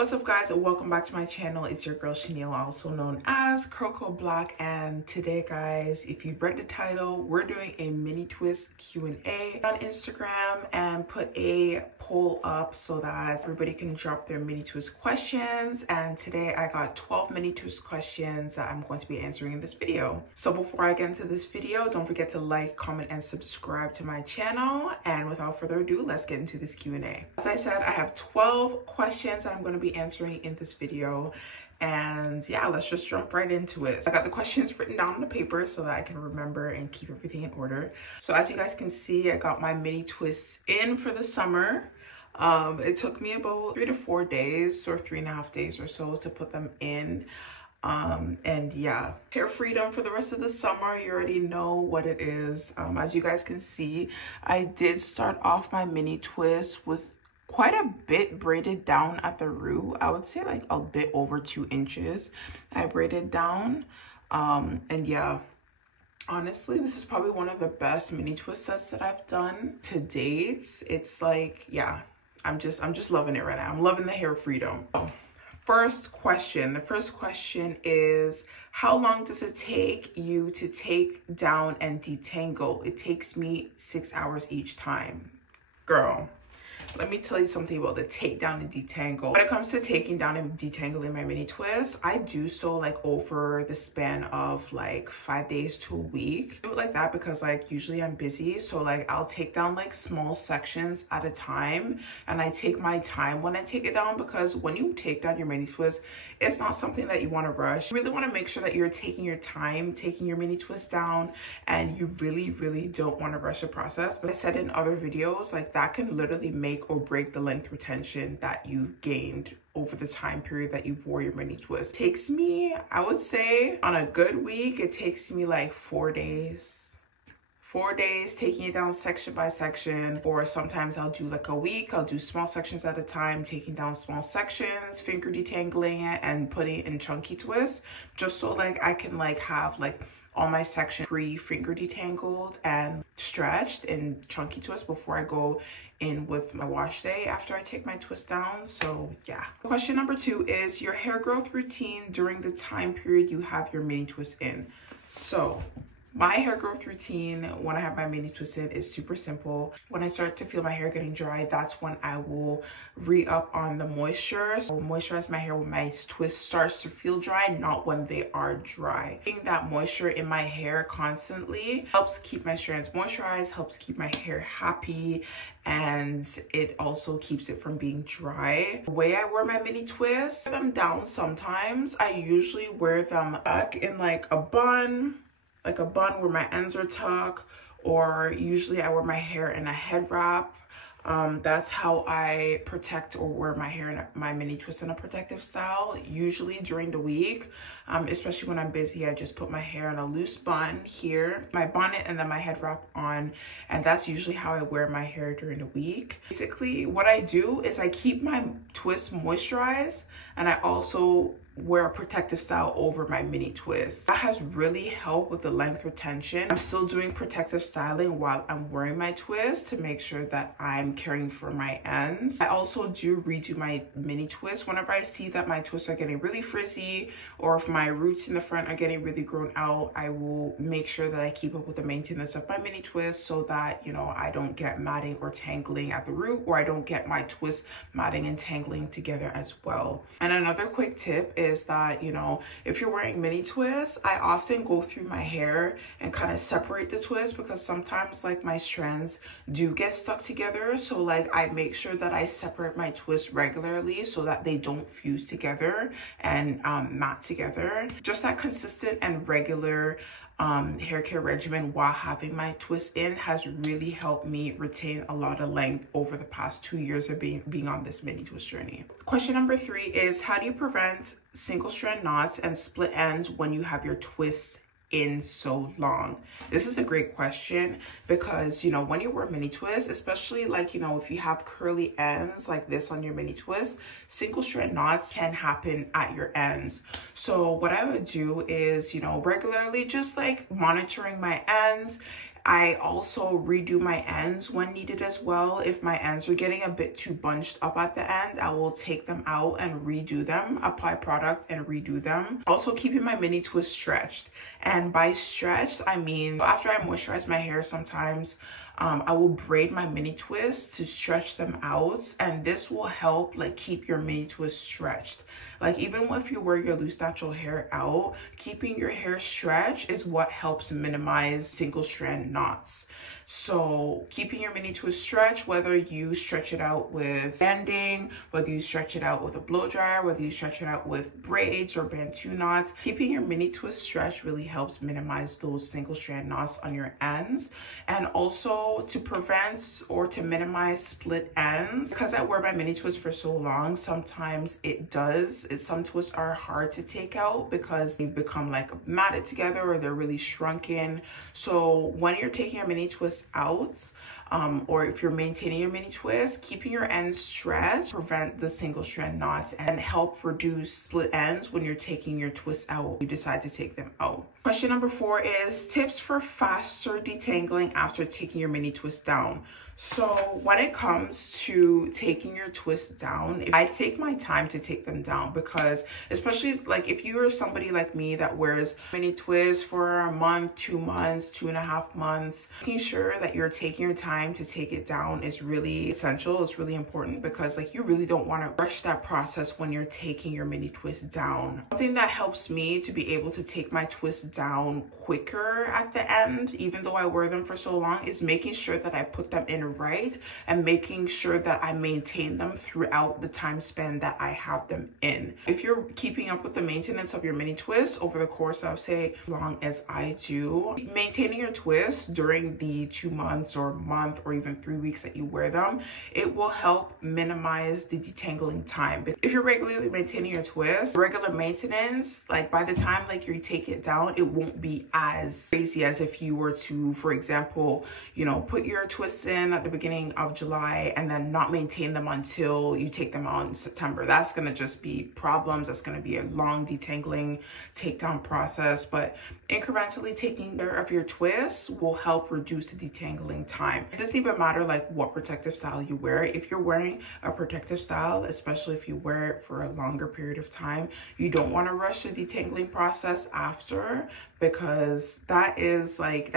What's up guys, and welcome back to my channel. It's your girl Chanel, also known as Coco Black, and today guys, if you've read the title, we're doing a mini twist Q&A on Instagram and put a poll up so that everybody can drop their mini twist questions. And today I got 12 mini twist questions that I'm going to be answering in this video. So before I get into this video, don't forget to like, comment, and subscribe to my channel. And without further ado, let's get into this Q&A. As I said, I have 12 questions that I'm going to be answering in this video, and yeah, let's just jump right into it. I got the questions written down on the paper so that I can remember and keep everything in order. So as you guys can see, I got my mini twists in for the summer. It took me about 3 to 4 days or 3.5 days or so to put them in. And yeah, hair freedom for the rest of the summer. You already know what it is. As you guys can see, I did start off my mini twist with quite a bit braided down at the root. I would say like a bit over 2 inches I braided down. And yeah, honestly, this is probably one of the best mini twist sets that I've done to date. It's like, yeah, I'm just loving it right now. I'm loving the hair freedom. First question. The first question is, how long does it take you to take down and detangle? It takes me 6 hours each time. Girl, let me tell you something about the take down and detangle. When it comes to taking down and detangling my mini twist, I do so like over the span of like 5 days to a week. I do it like that because like usually I'm busy, so like I'll take down like small sections at a time, and I take my time when I take it down, because when you take down your mini twist, it's not something that you want to rush. You really want to make sure that you're taking your time taking your mini twist down, and you really don't want to rush the process. But I said in other videos, like that can literally make or break the length retention that you've gained over the time period that you wore your mini twist. It takes me, I would say on a good week, it takes me like 4 days. 4 days taking it down section by section, or sometimes I'll do like a week. I'll do small sections at a time, taking down small sections, finger detangling it, and putting it in chunky twists, just so like I can like have like all my section pre-finger detangled and stretched in chunky twists before I go in with my wash day after I take my twist down. So yeah. Question number 2 is your hair growth routine during the time period you have your mini twist in. So my hair growth routine when I have my mini twist in is super simple. When I start to feel my hair getting dry, that's when I will re-up on the moisture. So moisturize my hair when my twist starts to feel dry, not when they are dry. Getting that moisture in my hair constantly helps keep my strands moisturized, helps keep my hair happy, and it also keeps it from being dry. The way I wear my mini twists, I wear them down sometimes. I usually wear them back in like a bun where my ends are tucked, or usually I wear my hair in a head wrap. That's how I protect or wear my hair in my mini twist in a protective style. Usually during the week, especially when I'm busy, I just put my hair in a loose bun here, my bonnet, and then my head wrap on, and that's usually how I wear my hair during the week. Basically, what I do is I keep my twist moisturized, and I also wear a protective style over my mini twist. That has really helped with the length retention. I'm still doing protective styling while I'm wearing my twist to make sure that I'm caring for my ends. I also do redo my mini twist whenever I see that my twists are getting really frizzy, or if my roots in the front are getting really grown out. I will make sure that I keep up with the maintenance of my mini twist so that, you know, I don't get matting or tangling at the root, or I don't get my twist matting and tangling together as well. And another quick tip is that, you know, if you're wearing mini twists, I often go through my hair and kind of separate the twist, because sometimes like my strands do get stuck together. So like I make sure that I separate my twists regularly so that they don't fuse together and mat together. Just that consistent and regular hair care regimen while having my twist in has really helped me retain a lot of length over the past 2 years of being on this mini twist journey. Question number 3 is, how do you prevent single strand knots and split ends when you have your twists in so long? This is a great question because, you know, when you wear mini twists, especially like, you know, if you have curly ends like this on your mini twist, single strand knots can happen at your ends. So what I would do is, you know, regularly just like monitoring my ends I also redo my ends when needed as well. If my ends are getting a bit too bunched up at the end, I will take them out and redo them, apply product and redo them. Also keeping my mini twists stretched. And by stretched, I mean after I moisturize my hair sometimes, I will braid my mini twists to stretch them out, and this will help like keep your mini twists stretched. Like even if you wear your loose natural hair out, keeping your hair stretched is what helps minimize single strand knots. So keeping your mini twist stretched, whether you stretch it out with banding, whether you stretch it out with a blow dryer, whether you stretch it out with braids or bantu knots, keeping your mini twist stretched really helps minimize those single strand knots on your ends. And also to prevent or to minimize split ends, because I wear my mini twist for so long, sometimes some twists are hard to take out because they become like matted together or they're really shrunken. So when you're taking your mini twist out, or if you're maintaining your mini twist, keeping your ends stretched prevent the single strand knots and help reduce split ends when you're taking your twists out, you decide to take them out. Question number 4 is tips for faster detangling after taking your mini twist down. So when it comes to taking your twists down, I take my time to take them down, because especially like if you are somebody like me that wears mini twists for a month, 2 months, 2.5 months, making sure that you're taking your time to take it down is really essential. It's really important, because like you really don't want to rush that process when you're taking your mini twist down. Something that helps me to be able to take my twists down quicker at the end, even though I wear them for so long, is making sure that I put them in right and making sure that I maintain them throughout the time span that I have them in. If you're keeping up with the maintenance of your mini twists over the course of, say, as long as I do, maintaining your twists during the 2 months or month or even 3 weeks that you wear them, it will help minimize the detangling time. But if you're regularly maintaining your twists, regular maintenance, like by the time like you take it down, it won't be as crazy as if you were to, for example, you know, put your twists in at the beginning of July and then not maintain them until you take them out in September. That's going to just be problems. That's going to be a long detangling takedown process. But incrementally taking care of your twists will help reduce the detangling time. It doesn't even matter like what protective style you wear. If you're wearing a protective style, especially if you wear it for a longer period of time, you don't want to rush the detangling process after, because that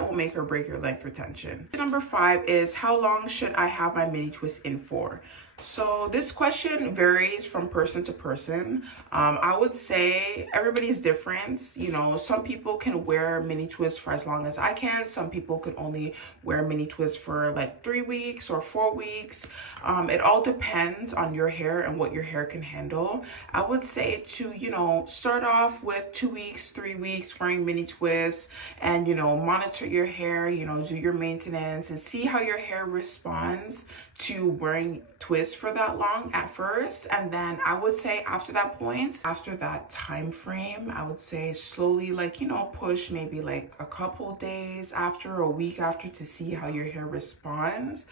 will make or break your length retention. Number 5 is how long should I have my mini twist in for? So this question varies from person to person. I would say everybody's different. You know, some people can wear mini twists for as long as I can. Some people could only wear mini twists for like 3 weeks or 4 weeks. It all depends on your hair and what your hair can handle. I would say to, you know, start off with 2 weeks, 3 weeks wearing mini twists and, you know, monitor your hair, you know, do your maintenance and see how your hair responds to wearing twists for that long at first. And then I would say after that point, after that time frame, I would say slowly, like, you know, push maybe like a couple days after, a week after, to see how your hair responds.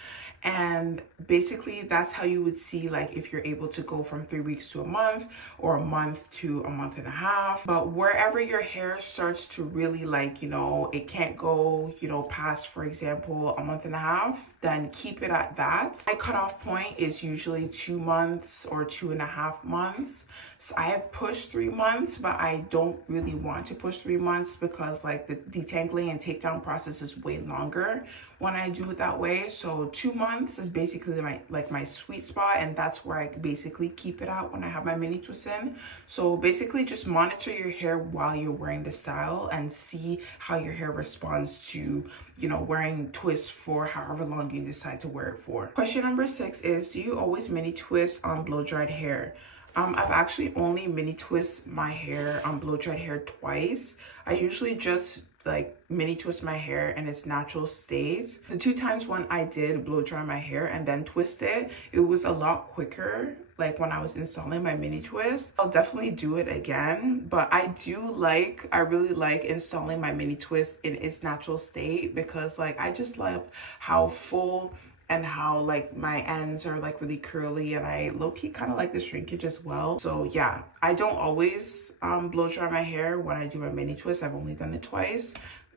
And basically that's how you would see like if you're able to go from 3 weeks to a month or a month to a month and a half. But wherever your hair starts to really like, you know, it can't go, you know, past, for example, a month and a half, then keep it at that. My cutoff point is usually 2 months or 2.5 months. So I have pushed 3 months, but I don't really want to push 3 months because like the detangling and takedown process is way longer when I do it that way. So 2 months is basically my sweet spot, and that's where I basically keep it out when I have my mini twists in. So basically just monitor your hair while you're wearing the style and see how your hair responds to, you know, wearing twists for however long you decide to wear it for. Question number 6 is, do you always mini twist on blow dried hair? I've actually only mini twist my hair on blow dried hair twice. I usually just like mini twist my hair in its natural state. The 2 times when I did blow dry my hair and then twist it, it was a lot quicker. Like when I was installing my mini twist, I'll definitely do it again. But I really like installing my mini twist in its natural state, because like I just love how full and how like my ends are like really curly, and I low-key kind of like the shrinkage as well. So yeah, I don't always blow dry my hair when I do my mini twist. I've only done it twice.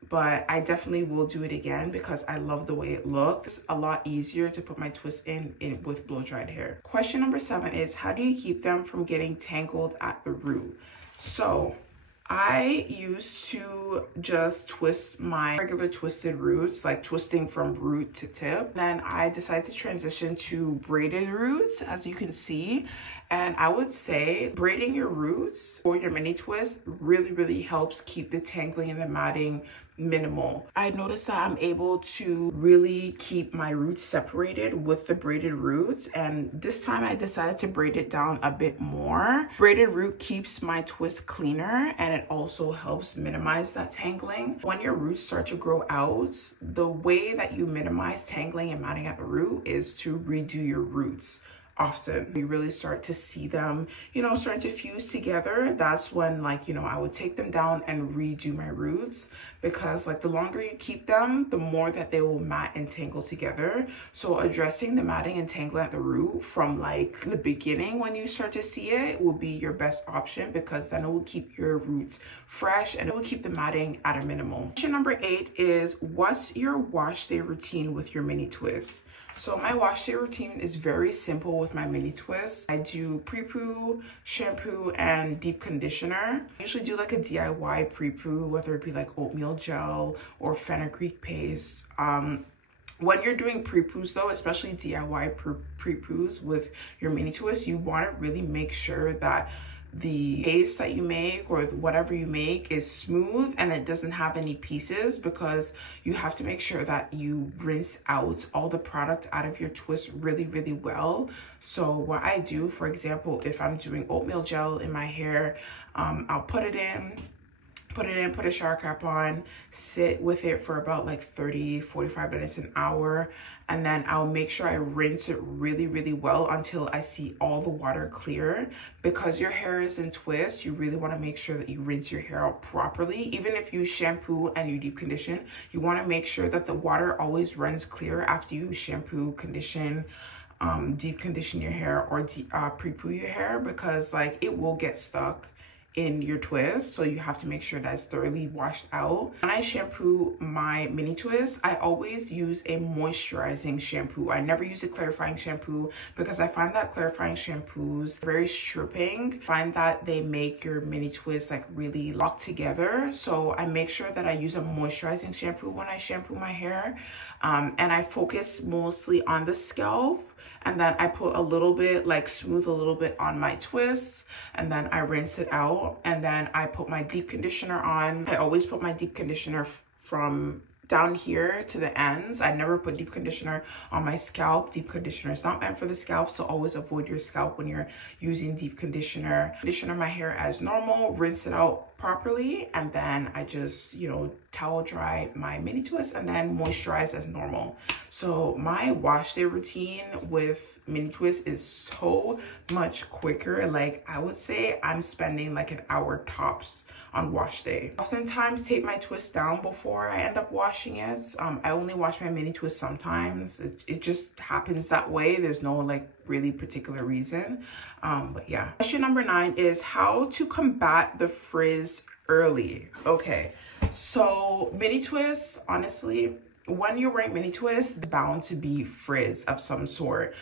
but I definitely will do it again because I love the way it looks. It's a lot easier to put my twist in with blow dried hair. Question number 7 is, how do you keep them from getting tangled at the root? So I used to just twist my regular twisted roots, like twisting from root to tip. Then I decided to transition to braided roots, as you can see. And I would say braiding your roots or your mini twist really helps keep the tangling and the matting minimal. I noticed that I'm able to really keep my roots separated with the braided roots, and this time I decided to braid it down a bit more. Braided root keeps my twist cleaner, and it also helps minimize that tangling. When your roots start to grow out, the way that you minimize tangling and matting at the root is to redo your roots often. You really start to see them, you know, starting to fuse together. That's when, like, you know, I would take them down and redo my roots, because like the longer you keep them, the more that they will mat and tangle together. So addressing the matting and tangling at the root from like the beginning when you start to see it will be your best option, because then it will keep your roots fresh and it will keep the matting at a minimum. Question number 8 is, what's your wash day routine with your mini twist? So my wash day routine is very simple with my mini twist. I do pre-poo, shampoo, and deep conditioner. I usually do like a DIY pre-poo, whether it be like oatmeal gel or fenugreek paste. When you're doing pre-poos though, especially DIY pre-poos with your mini twist, you want to really make sure that the paste that you make or whatever you make is smooth and it doesn't have any pieces, because you have to make sure that you rinse out all the product out of your twist really well. So what I do, for example, if I'm doing oatmeal gel in my hair, I'll put a shower cap on, sit with it for about like 30-45 minutes, an hour, and then I'll make sure I rinse it really well until I see all the water clear. Because your hair is in twist, you really want to make sure that you rinse your hair out properly. Even if you shampoo and you deep condition, you want to make sure that the water always runs clear after you shampoo, condition, deep condition your hair, or pre-poo your hair, because like it will get stuck in your twist. So you have to make sure that's thoroughly washed out. When I shampoo my mini twist, I always use a moisturizing shampoo. I never use a clarifying shampoo, because I find that clarifying shampoos very stripping. I find that they make your mini twist like really locked together. So I make sure that I use a moisturizing shampoo when I shampoo my hair, and I focus mostly on the scalp. And then I put a little bit, like smooth a little bit on my twists, and then I rinse it out, and then I put my deep conditioner on. I always put my deep conditioner from down here to the ends. I never put deep conditioner on my scalp. Deep conditioner is not meant for the scalp, so always avoid your scalp when you're using deep conditioner. Conditioner my hair as normal, rinse it out properly, and then I just, you know, towel dry my mini twist and then moisturize as normal. So my wash day routine with mini twist is so much quicker. Like I would say I'm spending like an hour tops on wash day. Oftentimes take my twist down before I end up washing it. I only wash my mini twist sometimes. It just happens that way. There's no like really particular reason. But yeah. Question number 9 is how to combat the frizz early. Okay, so mini twists, honestly, when you're wearing mini twists, it's bound to be frizz of some sort.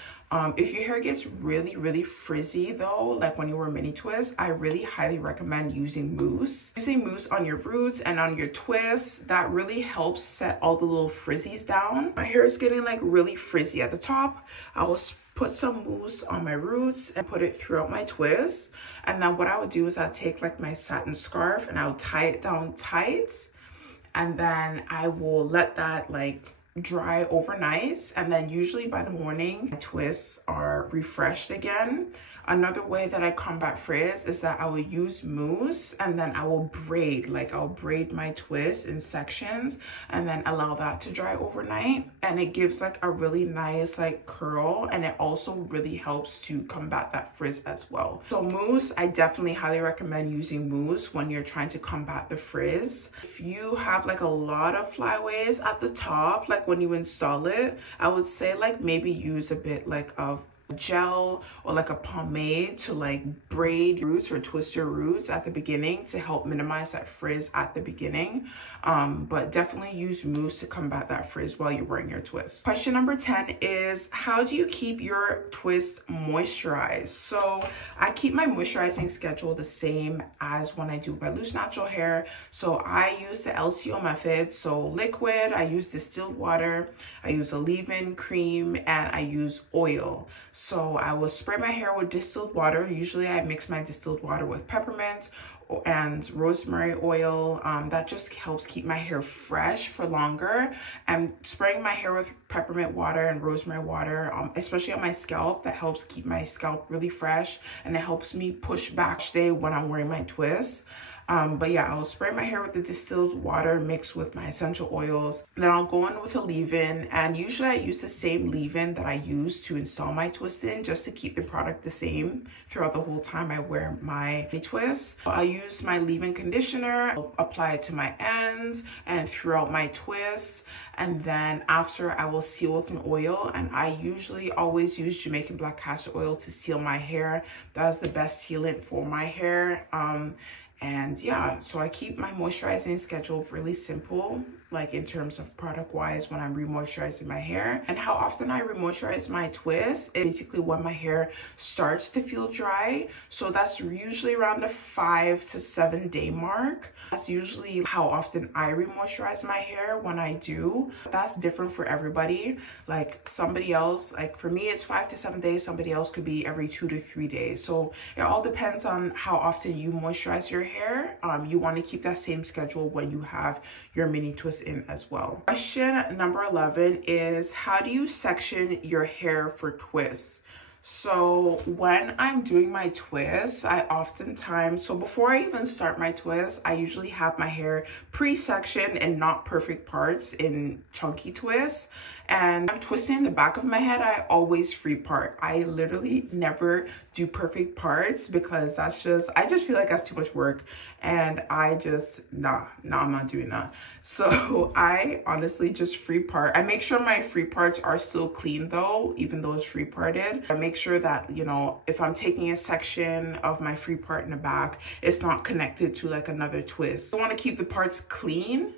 If your hair gets really frizzy though, like when you wear mini twists, I really highly recommend using mousse. Using mousse on your roots and on your twists, that really helps set all the little frizzies down. My hair is getting like really frizzy at the top. I will put some mousse on my roots and put it throughout my twist. And then what I would do is I'd take like my satin scarf and I would tie it down tight. And then I will let that like dry overnight, and then usually by the morning my twists are refreshed again. Another way that I combat frizz is that I will use mousse and then I will braid, like I'll braid my twist in sections and then allow that to dry overnight, and it gives like a really nice like curl, and it also really helps to combat that frizz as well. So mousse, I definitely highly recommend using mousse when you're trying to combat the frizz. If you have like a lot of flyaways at the top, like when you install it, I would say like maybe use a bit like of gel or like a pomade to like braid roots or twist your roots at the beginning to help minimize that frizz at the beginning. But definitely use mousse to combat that frizz while you're wearing your twist. Question number 10 is, how do you keep your twist moisturized? So I keep my moisturizing schedule the same as when I do my loose natural hair. So I use the LCO method. So liquid, I use distilled water, I use a leave-in cream, and I use oil. So I will spray my hair with distilled water. Usually I mix my distilled water with peppermint and rosemary oil. That just helps keep my hair fresh for longer. And spraying my hair with peppermint water and rosemary water, especially on my scalp, that helps keep my scalp really fresh, and it helps me push back stay when I'm wearing my twists. But yeah, I'll spray my hair with the distilled water mixed with my essential oils. Then I'll go in with a leave-in, and usually I use the same leave-in that I use to install my twist in, just to keep the product the same throughout the whole time I wear my twist. I use my leave-in conditioner, I'll apply it to my ends and throughout my twists, and then after I will seal with an oil, and I usually always use Jamaican black castor oil to seal my hair. That is the best sealant for my hair. And yeah, so I keep my moisturizing schedule really simple, like in terms of product wise when I'm remoisturizing my hair. And how often I remoisturize my twist is basically when my hair starts to feel dry. So that's usually around the 5 to 7 day mark. That's usually how often I remoisturize my hair when I do. That's different for everybody. Like somebody else, like for me, it's 5 to 7 days. Somebody else could be every 2 to 3 days. So it all depends on how often you moisturize your hair. You want to keep that same schedule when you have your mini twist in as well. Question number 11 is, how do you section your hair for twists? So when I'm doing my twists, I oftentimes, so before I even start my twist, I usually have my hair pre-sectioned and not perfect parts in chunky twists. And I'm twisting the back of my head, I always free part. I literally never do perfect parts because I just feel like that's too much work. And I just, nah, I'm not doing that. So I honestly just free part. I make sure my free parts are still clean though, even though it's free parted. I make sure that, you know, if I'm taking a section of my free part in the back, it's not connected to like another twist. I want to keep the parts clean,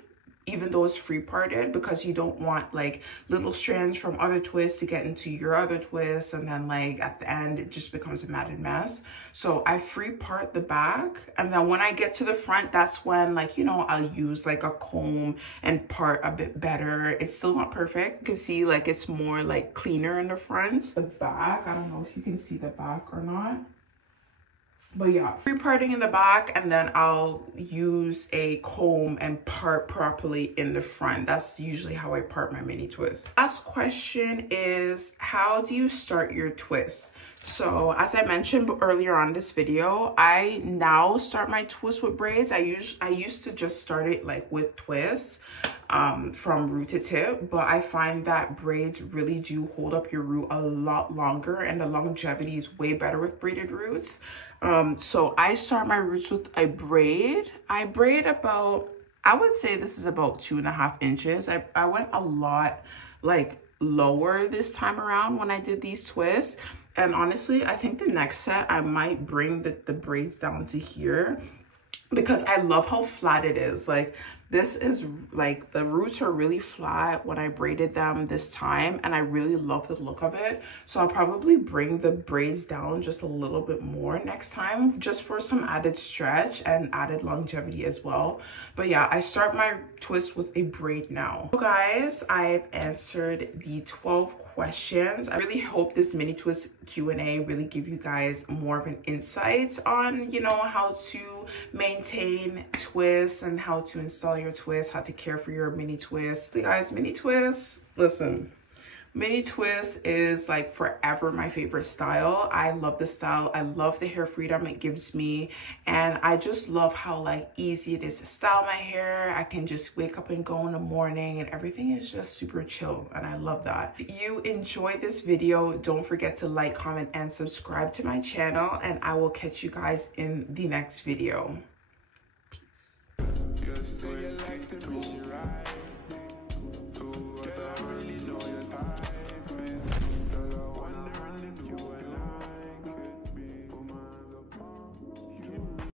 even though it's free parted, because you don't want like little strands from other twists to get into your other twists, and then like at the end it just becomes a matted mess. So I free part the back, and then when I get to the front, that's when, like, you know, I'll use like a comb and part a bit better. It's still not perfect. You can see like it's more like cleaner in the front. The back, I don't know if you can see the back or not. But yeah, free parting in the back, and then I'll use a comb and part properly in the front. That's usually how I part my mini twist. Last question is, how do you start your twist? So as I mentioned earlier on this video, I now start my twist with braids. I used to just start it like with twists from root to tip, but I find that braids really do hold up your root a lot longer, and the longevity is way better with braided roots. So I start my roots with a braid. I braid about, I would say this is about 2.5 inches. I went a lot like lower this time around when I did these twists. And honestly, I think the next set I might bring the braids down to here, because I love how flat it is. Like, this is like, the roots are really flat when I braided them this time, and I really love the look of it. So I'll probably bring the braids down just a little bit more next time, just for some added stretch and added longevity as well. But yeah, I start my twist with a braid now. So guys, I've answered the 12 questions. I really hope this mini twist Q&A really give you guys more of an insight on, you know, how to maintain twists and how to install your twist, how to care for your mini twist. So guys, mini twists, listen, mini twist is like forever my favorite style. I love the style. I love the hair freedom it gives me, and I just love how like easy it is to style my hair. I can just wake up and go in the morning, and everything is just super chill, and I love that. If you enjoyed this video, don't forget to like, comment, and subscribe to my channel, and I will catch you guys in the next video. Peace.